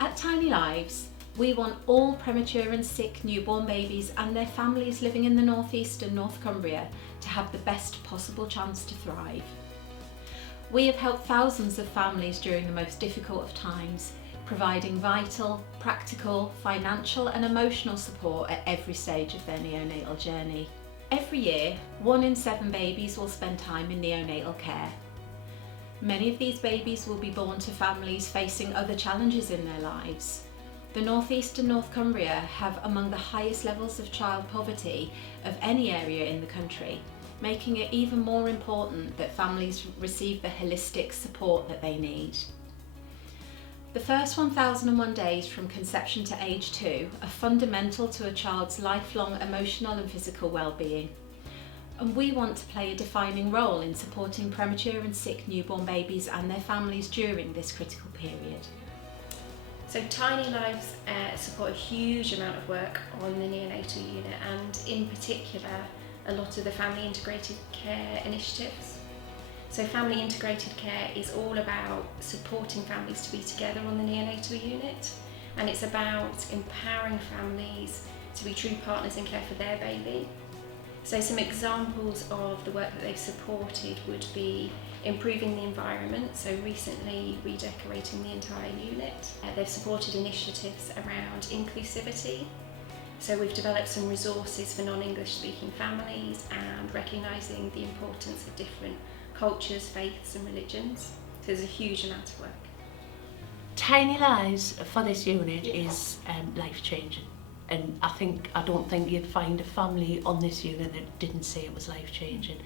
At Tiny Lives, we want all premature and sick newborn babies and their families living in the North East and North Cumbria to have the best possible chance to thrive. We have helped thousands of families during the most difficult of times, providing vital, practical, financial and emotional support at every stage of their neonatal journey. Every year, 1 in 7 babies will spend time in neonatal care. Many of these babies will be born to families facing other challenges in their lives. The North East and North Cumbria have among the highest levels of child poverty of any area in the country, making it even more important that families receive the holistic support that they need. The first 1001 days from conception to age 2 are fundamental to a child's lifelong emotional and physical well-being. And we want to play a defining role in supporting premature and sick newborn babies and their families during this critical period. So Tiny Lives support a huge amount of work on the neonatal unit, and in particular a lot of the family integrated care initiatives. So family integrated care is all about supporting families to be together on the neonatal unit, and it's about empowering families to be true partners in care for their baby. So some examples of the work that they've supported would be improving the environment, so recently redecorating the entire unit. They've supported initiatives around inclusivity. So we've developed some resources for non-English speaking families and recognising the importance of different cultures, faiths and religions. So there's a huge amount of work. Tiny Lives for this unit is life-changing. And I don't think you'd find a family on this unit that didn't say it was life-changing.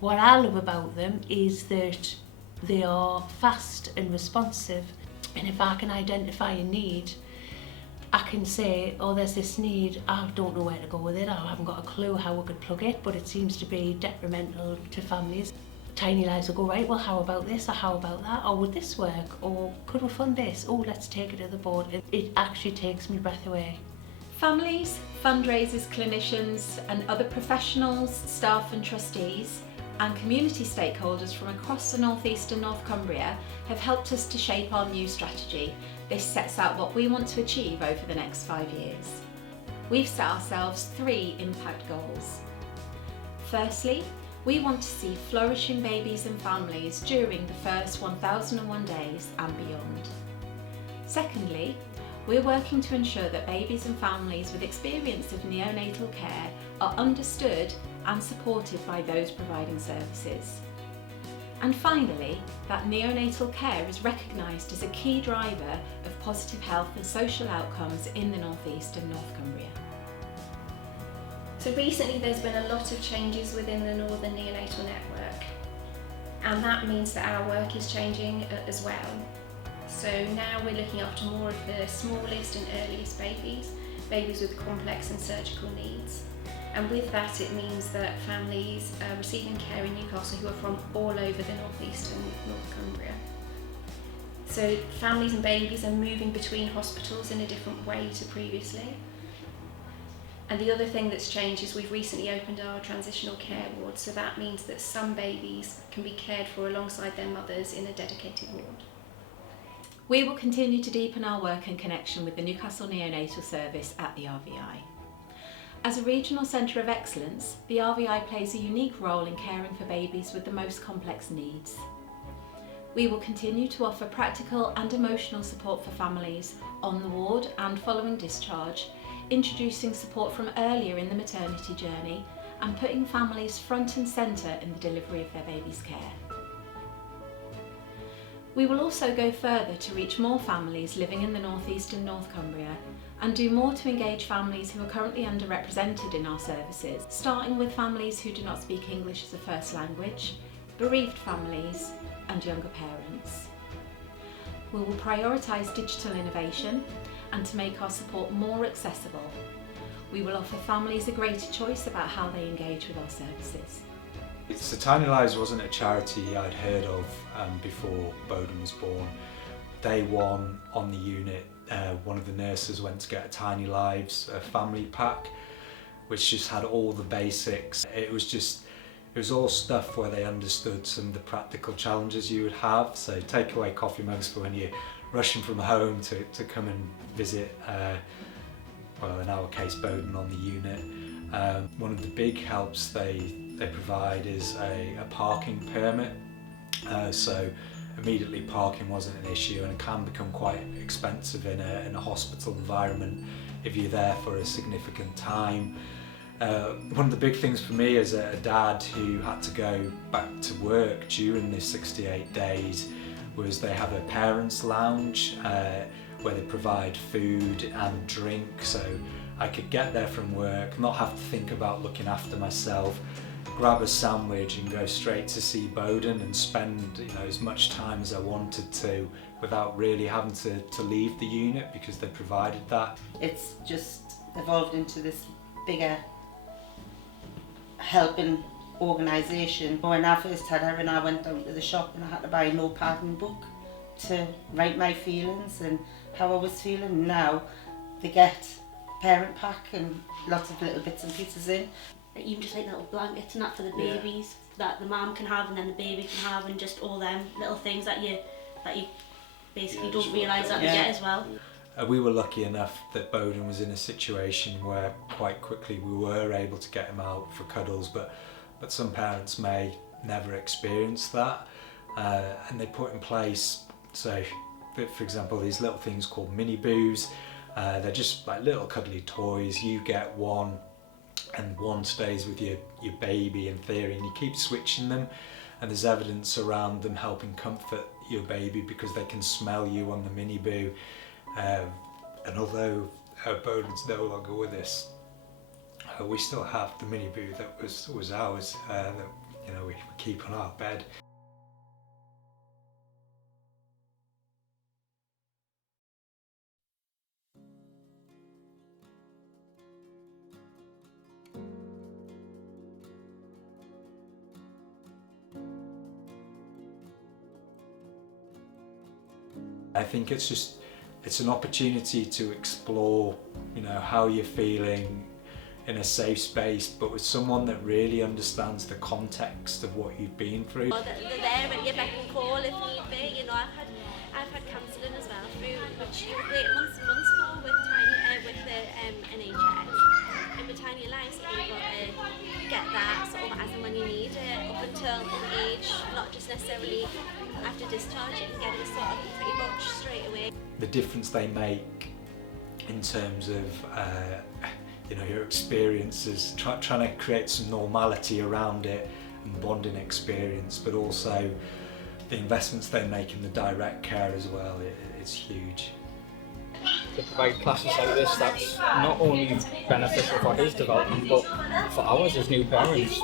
What I love about them is that they are fast and responsive, and if I can identify a need, I can say, oh, there's this need, I don't know where to go with it, I haven't got a clue how I could plug it, but it seems to be detrimental to families. Tiny Lives will go, right, well, how about this, or how about that, or would this work, or could we fund this, oh, let's take it to the board. It actually takes my breath away. Families, fundraisers, clinicians and other professionals, staff and trustees and community stakeholders from across the North East and North Cumbria have helped us to shape our new strategy. This sets out what we want to achieve over the next 5 years. We've set ourselves 3 impact goals. Firstly, we want to see flourishing babies and families during the first 1001 days and beyond. Secondly, we're working to ensure that babies and families with experience of neonatal care are understood and supported by those providing services. And finally, that neonatal care is recognised as a key driver of positive health and social outcomes in the North East and North Cumbria. So recently there's been a lot of changes within the Northern Neonatal Network, and that means that our work is changing as well. So now we're looking after more of the smallest and earliest babies with complex and surgical needs. And with that it means that families are receiving care in Newcastle who are from all over the North East and North Cumbria. So families and babies are moving between hospitals in a different way to previously. And the other thing that's changed is we've recently opened our transitional care ward, so that means that some babies can be cared for alongside their mothers in a dedicated ward. We will continue to deepen our work and connection with the Newcastle Neonatal Service at the RVI. As a regional centre of excellence, the RVI plays a unique role in caring for babies with the most complex needs. We will continue to offer practical and emotional support for families on the ward and following discharge, introducing support from earlier in the maternity journey and putting families front and centre in the delivery of their baby's care. We will also go further to reach more families living in the North East and North Cumbria and do more to engage families who are currently underrepresented in our services, starting with families who do not speak English as a first language, bereaved families and younger parents. We will prioritise digital innovation and to make our support more accessible. We will offer families a greater choice about how they engage with our services. So Tiny Lives wasn't a charity I'd heard of before Bowden was born. Day one on the unit, one of the nurses went to get a Tiny Lives family pack, which just had all the basics. It was all stuff where they understood some of the practical challenges you would have. So take away coffee mugs for when you're rushing from home to come and visit, well, in our case, Bowden on the unit. One of the big helps they provide is a parking permit. So immediately parking wasn't an issue, and it can become quite expensive in a hospital environment if you're there for a significant time. One of the big things for me as a dad who had to go back to work during this 68 days was they have a parents' lounge where they provide food and drink, so I could get there from work, not have to think about looking after myself, grab a sandwich and go straight to see Bowden and spend as much time as I wanted to without really having to leave the unit because they provided that. It's just evolved into this bigger helping organisation. When I first had her and I went down to the shop and I had to buy a notepad and book to write my feelings and how I was feeling. Now they get parent pack and lots of little bits and pieces in. Even just like little blankets and that for the babies that the mum can have and then the baby can have, and just all them little things that you basically don't realise that you get as well. We were lucky enough that Bowden was in a situation where quite quickly we were able to get him out for cuddles, but some parents may never experience that, and they put in place, so for example, these little things called mini boos. They're just like little cuddly toys. You get one and one stays with your baby in theory, and you keep switching them, and there's evidence around them helping comfort your baby because they can smell you on the mini boo. And although Bowden's no longer with us, we still have the mini boo that was ours, that we keep on our bed. I think it's an opportunity to explore, how you're feeling in a safe space, but with someone that really understands the context of what you've been through. They're there at your beck and call if need be. I've had counselling as well, which you would wait months and months for with the NHS, and with Tiny Lives you're able to get that sort of as and when you need it, up until age, not just necessarily after discharge. You can get it sort of pretty much straight away. The difference they make in terms of your experiences, trying to create some normality around it and bonding experience, but also the investments they make in the direct care as well, it's huge. To provide classes like this, that's not only beneficial for his development, but for ours as new parents.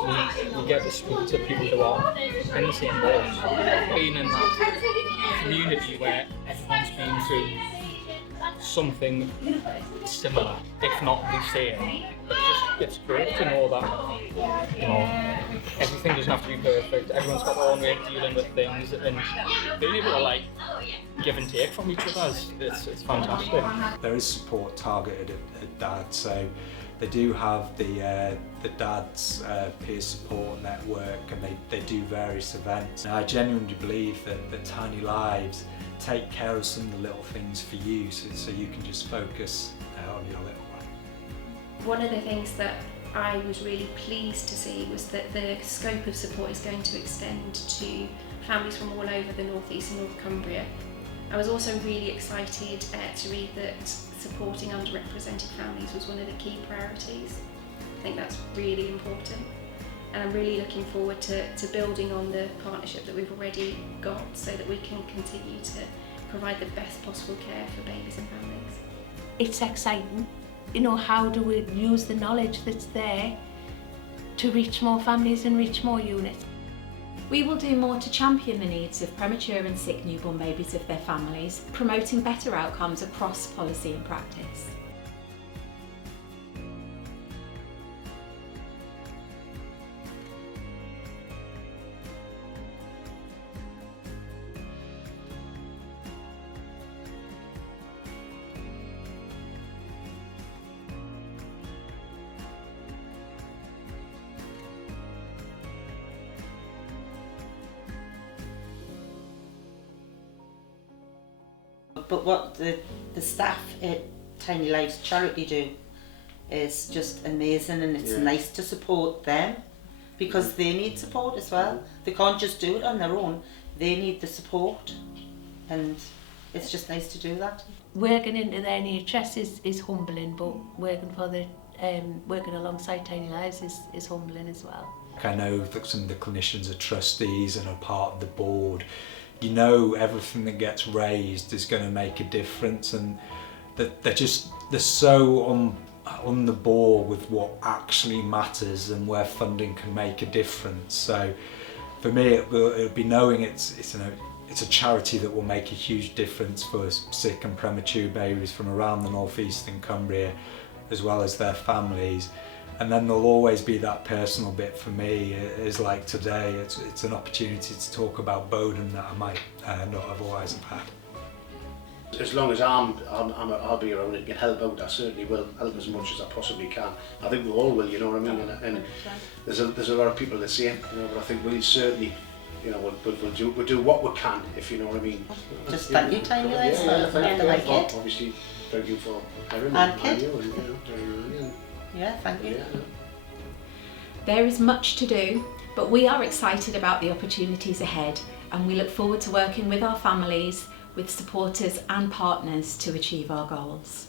We get to speak to people who are in the same boat, being in that community where everyone's been through something similar, if not the same. It's great to know that everything doesn't have to be perfect. Everyone's got their own way of dealing with things, and being able to give and take from each other, it's fantastic. There is support targeted at dads, so they do have the dads peer support network, and they do various events. And I genuinely believe that Tiny Lives take care of some of the little things for you, so you can just focus on your little one. One of the things that I was really pleased to see was that the scope of support is going to extend to families from all over the North East and North Cumbria. I was also really excited to read that supporting underrepresented families was one of the key priorities. I think that's really important, and I'm really looking forward to building on the partnership that we've already got so that we can continue to provide the best possible care for babies and families. It's exciting. How do we use the knowledge that's there to reach more families and reach more units? We will do more to champion the needs of premature and sick newborn babies of their families, promoting better outcomes across policy and practice. But what the staff at Tiny Lives Charity do is just amazing, and it's nice to support them because they need support as well. They can't just do it on their own. They need the support, and it's just nice to do that. Working into the NHS is humbling, but working for the working alongside Tiny Lives is humbling as well. I know that some of the clinicians are trustees and are part of the board. You know everything that gets raised is going to make a difference, and that they're so on the ball with what actually matters and where funding can make a difference. So for me it'll be knowing it's a charity that will make a huge difference for sick and premature babies from around the northeast in Cumbria, as well as their families. And then there'll always be that personal bit for me, is like today, it's an opportunity to talk about Bowden that I might not otherwise have had. As long as I'll be around and can help out, I certainly will help as much as I possibly can. I think we all will, you know what I mean? And there's a lot of people that say, you know, but I think we'll certainly, you know, we'll do what we can, if you know what I mean. Just thank you, Tiny Lives, for looking after my kid. Obviously, thank you for having me. And kid. You know, Yeah, thank you. There is much to do, but we are excited about the opportunities ahead, and we look forward to working with our families, with supporters and partners to achieve our goals.